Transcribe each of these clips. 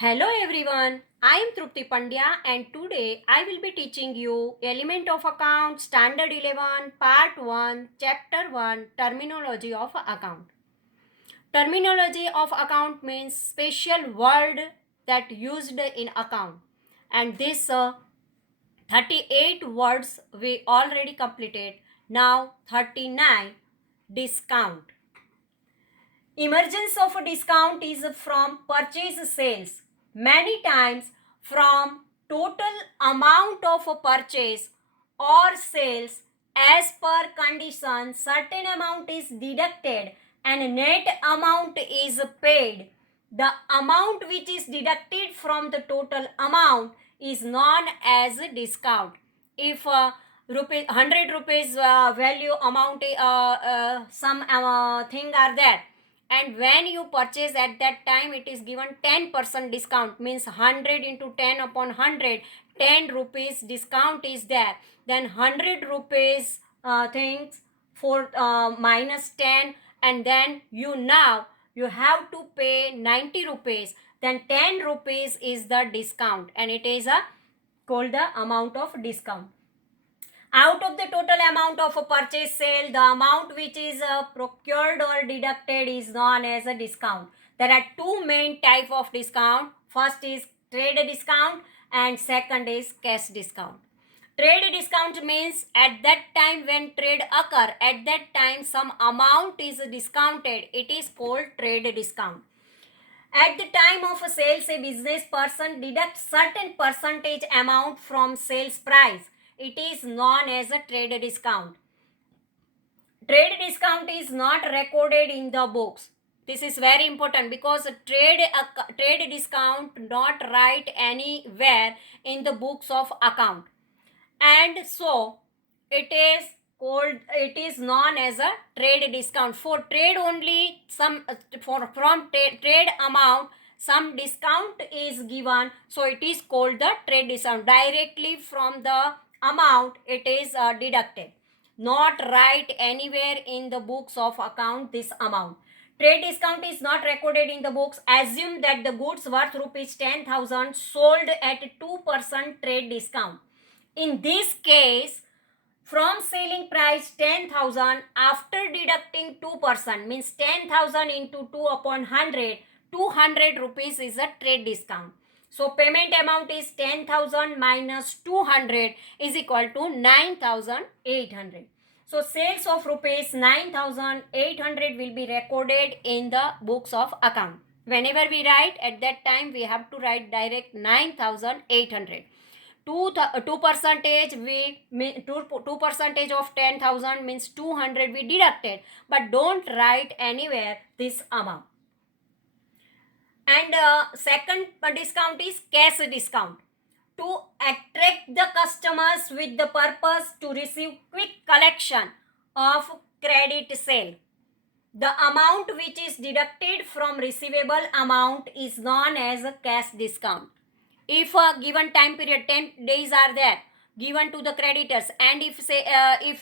Hello everyone, I am Trupti Pandya and today I will be teaching you Element of Account Standard 11 Part 1 Chapter 1 Terminology of Account. Terminology of account means special word that used in account, and this 38 words we already completed. Now 39. Discount. Emergence of a discount is from purchase sales. Many times from total amount of a purchase or sales as per condition, certain amount is deducted and net amount is paid. The amount which is deducted from the total amount is known as a discount. If 100 rupees value amount some thing are there, and when you purchase at that time it is given 10% discount, means 100 into 10 upon 100, 10 rupees discount is there, then 100 rupees things for minus 10, and then you have to pay 90 rupees, then 10 rupees is the discount and it is called the amount of discount. Out of the total amount of a purchase sale, the amount which is procured or deducted is known as a discount. There are two main type of discount. First is trade discount and second is cash discount. Trade discount means at that time when trade occur, at that time some amount is discounted. It is called trade discount. At the time of a sales, a business person deducts certain percentage amount from sales price. It is known as a trade discount. Trade discount is not recorded in the books. This is very important because trade discount not write anywhere in the books of account, and so it is known as a trade discount. For trade only, from trade amount some discount is given, so it is called the trade discount. Directly from the amount it is deducted, not write anywhere in the books of account this amount. Trade discount is not recorded in the books. Assume that the goods worth rupees 10,000 sold at 2% trade discount. In this case, from selling price 10,000, after deducting 2%, means 10,000 into 2 upon 100, 200 rupees is a trade discount. So payment amount is 10,000 minus 200 is equal to 9,800. So sales of rupees 9,800 will be recorded in the books of account. Whenever we write, at that time we have to write direct 9,800. 2 percentage we 2 percentage of 10,000 means 200 we deducted, but don't write anywhere this amount. And second discount is cash discount. To attract the customers with the purpose to receive quick collection of credit sale, the amount which is deducted from receivable amount is known as a cash discount. If a given time period 10 days are there given to the creditors, and if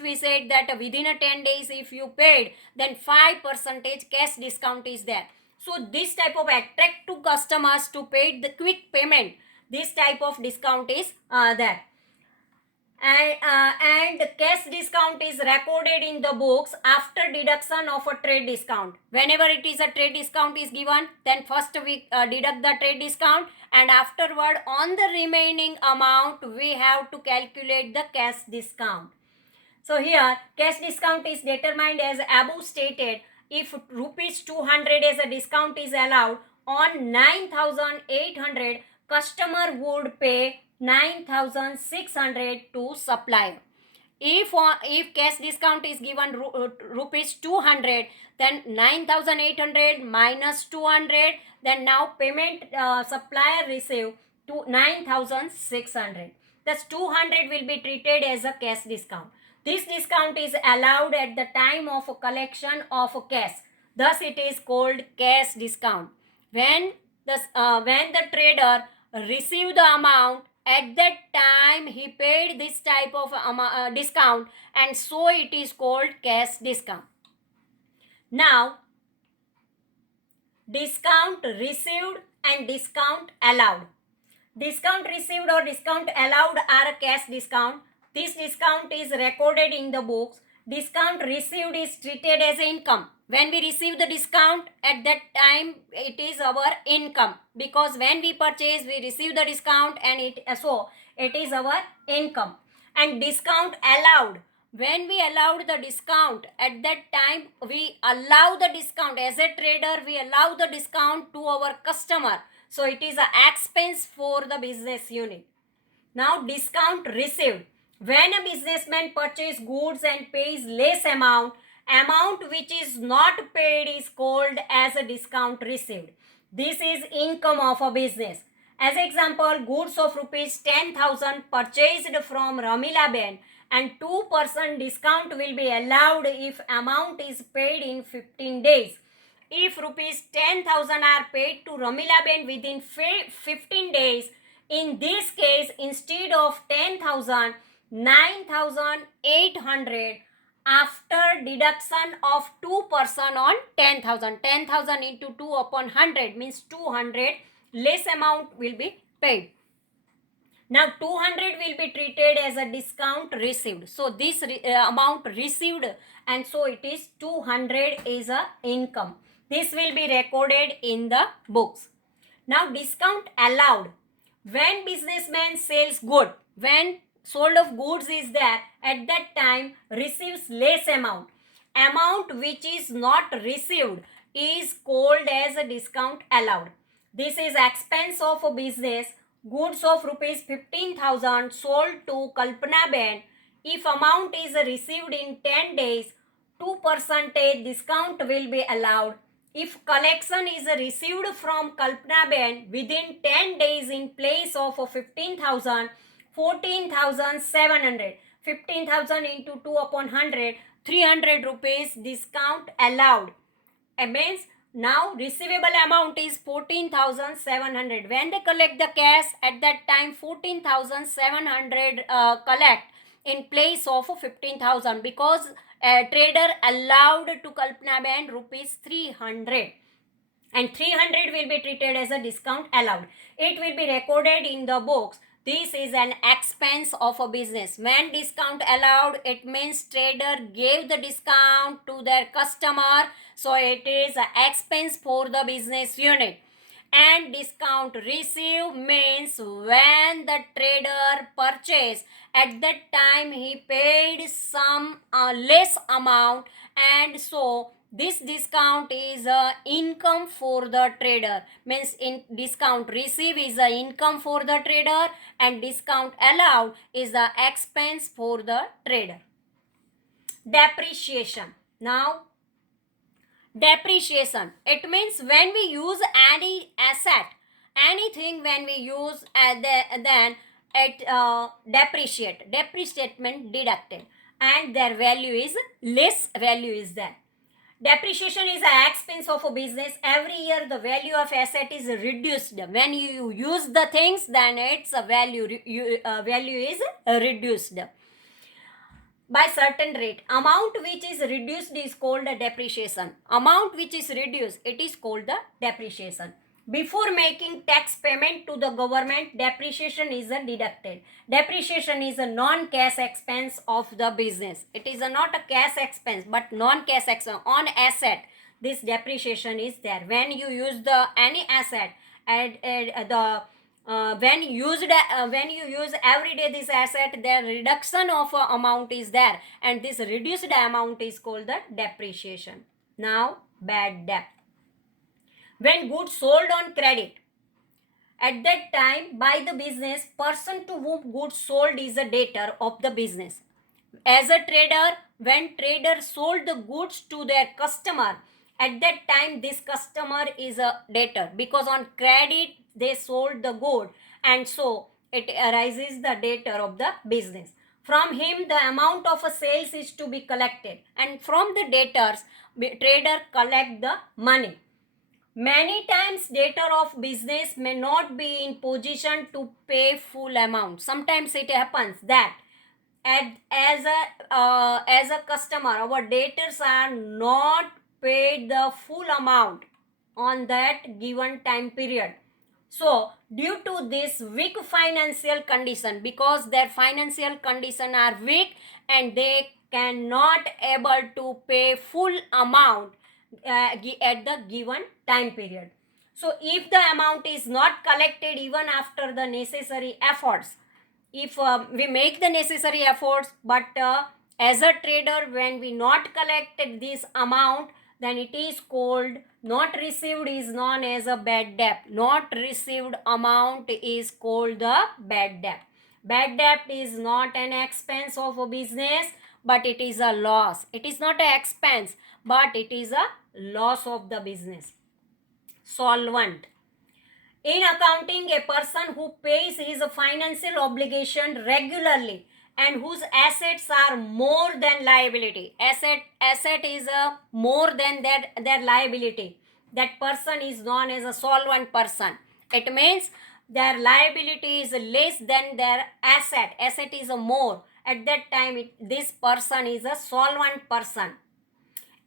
we said that within a 10 days if you paid, then 5% cash discount is there. So this type of attract to customers to pay the quick payment, this type of discount is there. And cash discount is recorded in the books after deduction of a trade discount. Whenever it is a trade discount is given, then first we deduct the trade discount, and afterward on the remaining amount we have to calculate the cash discount. So here cash discount is determined as above stated. If rupees 200 as a discount is allowed on 9,800, customer would pay 9,600 to supplier. If cash discount is given rupees 200, then 9,800 minus 200, then now payment supplier receive to 9,600. Thus 200 will be treated as a cash discount. This discount is allowed at the time of collection of cash. Thus it is called cash discount. When the trader receive the amount, at that time he paid this type of discount, and so it is called cash discount. Now discount received and discount allowed. Discount received or discount allowed are a cash discount. This discount is recorded in the books. Discount received is treated as income. When we receive the discount, at that time it is our income, because when we purchase we receive the discount, and it is our income. And discount allowed, when we allowed the discount, at that time we allow the discount. As a trader, we allow the discount to our customer, so it is an expense for the business unit. Now, discount received, when a businessman purchases goods and pays less amount which is not paid is called as a discount received. This is income of a business. As example, goods of rupees 10,000 purchased from Ramila Ben, and 2% discount will be allowed if amount is paid in 15 days. If rupees 10,000 are paid to Ramila Ben within 15 days, in this case, instead of 10,000, 9,800 after deduction of 2% on 10,000. 10,000 into 2 upon 100 means 200 less amount will be paid. Now 200 will be treated as a discount received. So this amount received, and so it is 200 is a income. This will be recorded in the books. Now discount allowed, when businessman sells good, when sold of goods is there, at that time receives less amount which is not received is called as a discount allowed. This is expense of a business. Goods of rupees 15,000 sold to Kalpana Ben. If amount is received in 10 days, 2% discount will be allowed. If collection is received from Kalpana Ben within 10 days in place of 15,000, 14,700. 15,000 into 2 upon 100, 300 rupees discount allowed. It means now receivable amount is 14,700. When they collect the cash, at that time 14,700 collect in place of 15,000, because trader allowed to Kalpana Ben rupees 300, and 300 will be treated as a discount allowed. It will be recorded in the books. This is an expense of a business. When discount allowed, it means trader gave the discount to their customer, so it is an expense for the business unit. And discount received means when the trader purchased, at that time he paid some less amount, and so this discount is a income for the trader. Means in discount received is a income for the trader, and discount allowed is the expense for the trader. Depreciation. Now, depreciation, it means when we use any asset, anything, when we use then it depreciate. Depreciate means deducted, and their value is less value is there. Depreciation is an expense of a business. Every year the value of asset is reduced. When you use the things, then its value is reduced by certain rate. Amount which is reduced is called a depreciation. Amount which is reduced, it is called the depreciation. Before making tax payment to the government, depreciation is deducted. Depreciation is a non-cash expense of the business. It is not a cash expense, but non-cash expense on asset. This depreciation is there. When you use any asset, when you use every day this asset, the reduction of amount is there, and this reduced amount is called the depreciation. Now, bad debt. When goods sold on credit, at that time by the business, person to whom goods sold is a debtor of the business. As a trader, when trader sold the goods to their customer, at that time this customer is a debtor, because on credit they sold the good, and so it arises the debtor of the business. From him the amount of a sales is to be collected, and from the debtors trader collect the money. Many times debtor of business may not be in position to pay full amount. Sometimes it happens that as a customer, our debtors are not paid the full amount on that given time period. So due to this weak financial condition, because their financial condition are weak and they cannot able to pay full amount at the given time period. So if the amount is not collected even after the necessary efforts, if we make the necessary efforts, but as a trader, when we not collected this amount, then it is called not received, is known as a bad debt. Not received amount is called the bad debt. Bad debt is not an expense of a business, but it is a loss. It is not an expense, but it is a loss of the business. Solvent. In accounting, a person who pays his financial obligation regularly and whose assets are more than liability. Asset is more than their liability. That person is known as a solvent person. It means their liability is less than their asset. Asset is a more. At that time, this person is a solvent person.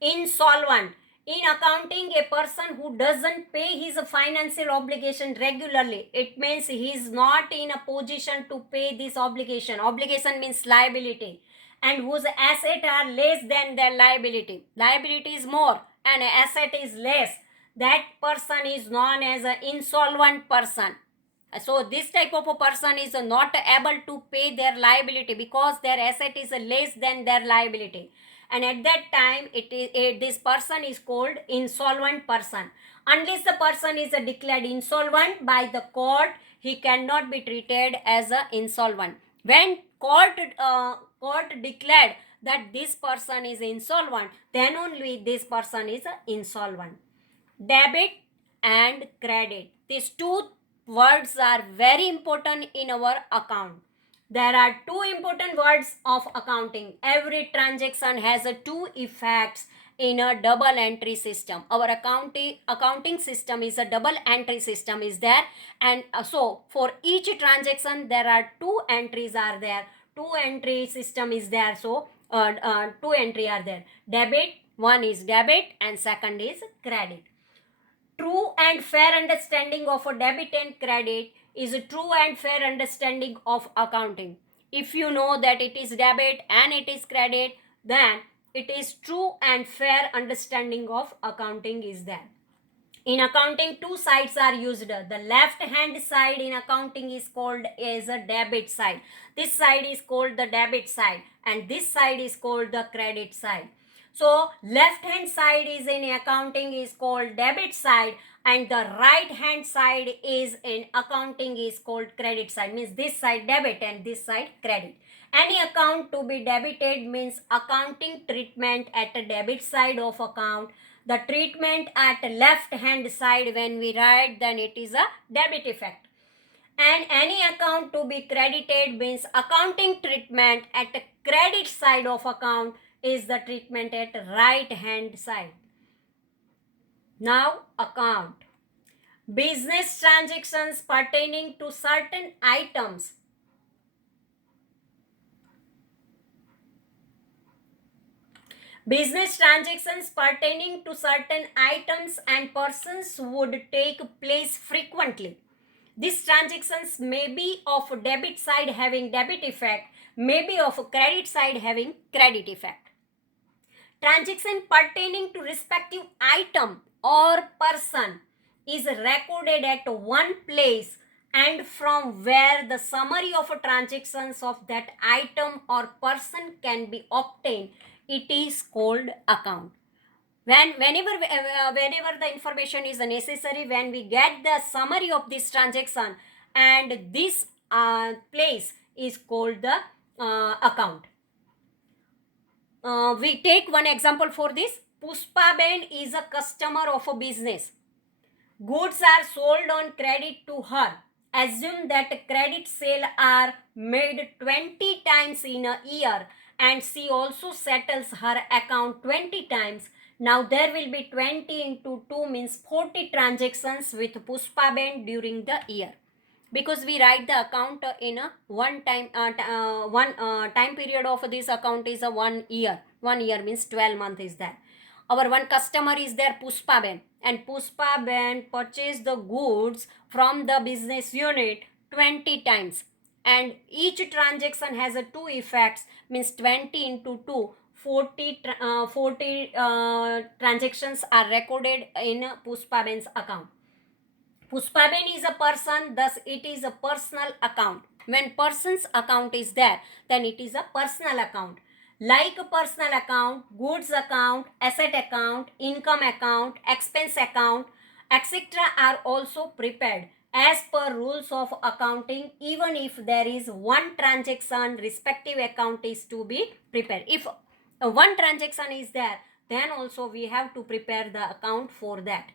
Insolvent. In accounting, a person who doesn't pay his financial obligation regularly, it means he is not in a position to pay this obligation. Obligation means liability, and whose asset are less than their liability. Liability is more and asset is less. That person is known as an insolvent person. So this type of a person is not able to pay their liability because their asset is less than their liability, and at that time this person is called insolvent person. Unless the person is declared insolvent by the court, he cannot be treated as a insolvent. When court declared that this person is insolvent, then only this person is insolvent. Debit and credit, these two words are very important in our account. There are two important words of accounting. Every transaction has two effects in a double entry system. Our accounting system is a double entry system is there, and so for each transaction there are two entries are there. Two entry system is there. So two entry are there. Debit, one is debit and second is credit. True and fair understanding of a debit and credit is a true and fair understanding of accounting. If you know that it is debit and it is credit, then it is true and fair understanding of accounting is there. In accounting, two sides are used. The left hand side in accounting is called as a debit side. This side is called the debit side and this side is called the credit side. So left hand side is in accounting is called debit side and the right hand side is in accounting is called credit side. Means this side debit and this side credit. Any account to be debited means accounting treatment at the debit side of account. The treatment at left hand side when we write, then it is a debit effect. And any account to be credited means accounting treatment at the credit side of account is the treatment at right hand side. Now account. Business transactions pertaining to certain items. Business transactions pertaining to certain items and persons would take place frequently. These transactions may be of debit side having debit effect, may be of credit side having credit effect. Transaction pertaining to respective item or person is recorded at one place and from where the summary of transactions of that item or person can be obtained, it is called account. Whenever the information is necessary, when we get the summary of this transaction, and this place is called the account. We take one example for this. Puspaben is a customer of a business. Goods are sold on credit to her. Assume that credit sale are made 20 times in a year and she also settles her account 20 times. Now there will be 20 into 2 means 40 transactions with Puspaben during the year. Because we write the account in a one time period of this account is a 1 year. 1 year means 12 months is there. Our one customer is there, Puspaben. and Puspaben purchased the goods from the business unit 20 times. And each transaction has a two effects, means 20 into 2, 40 transactions are recorded in Puspaben's account. Puspaben is a person, thus it is a personal account. When person's account is there, then it is a personal account. Like a personal account, goods account, asset account, income account, expense account, etc. are also prepared as per rules of accounting, even if there is one transaction, respective account is to be prepared. If one transaction is there, then also we have to prepare the account for that.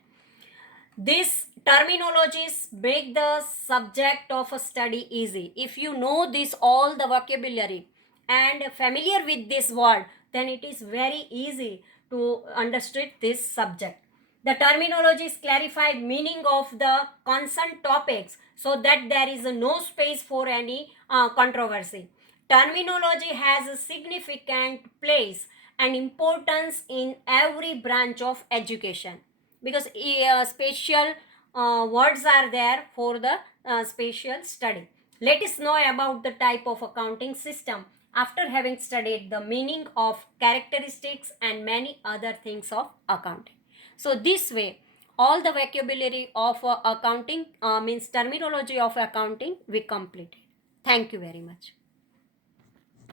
These terminologies make the subject of a study easy. If you know this all the vocabulary and familiar with this word, then it is very easy to understand this subject. The terminologies clarify meaning of the concerned topics so that there is no space for any controversy. Terminology has a significant place and importance in every branch of education, because special words are there for the spatial study. Let us know about the type of accounting system after having studied the meaning of characteristics and many other things of accounting. So this way, all the vocabulary of accounting means terminology of accounting we completed. Thank you very much.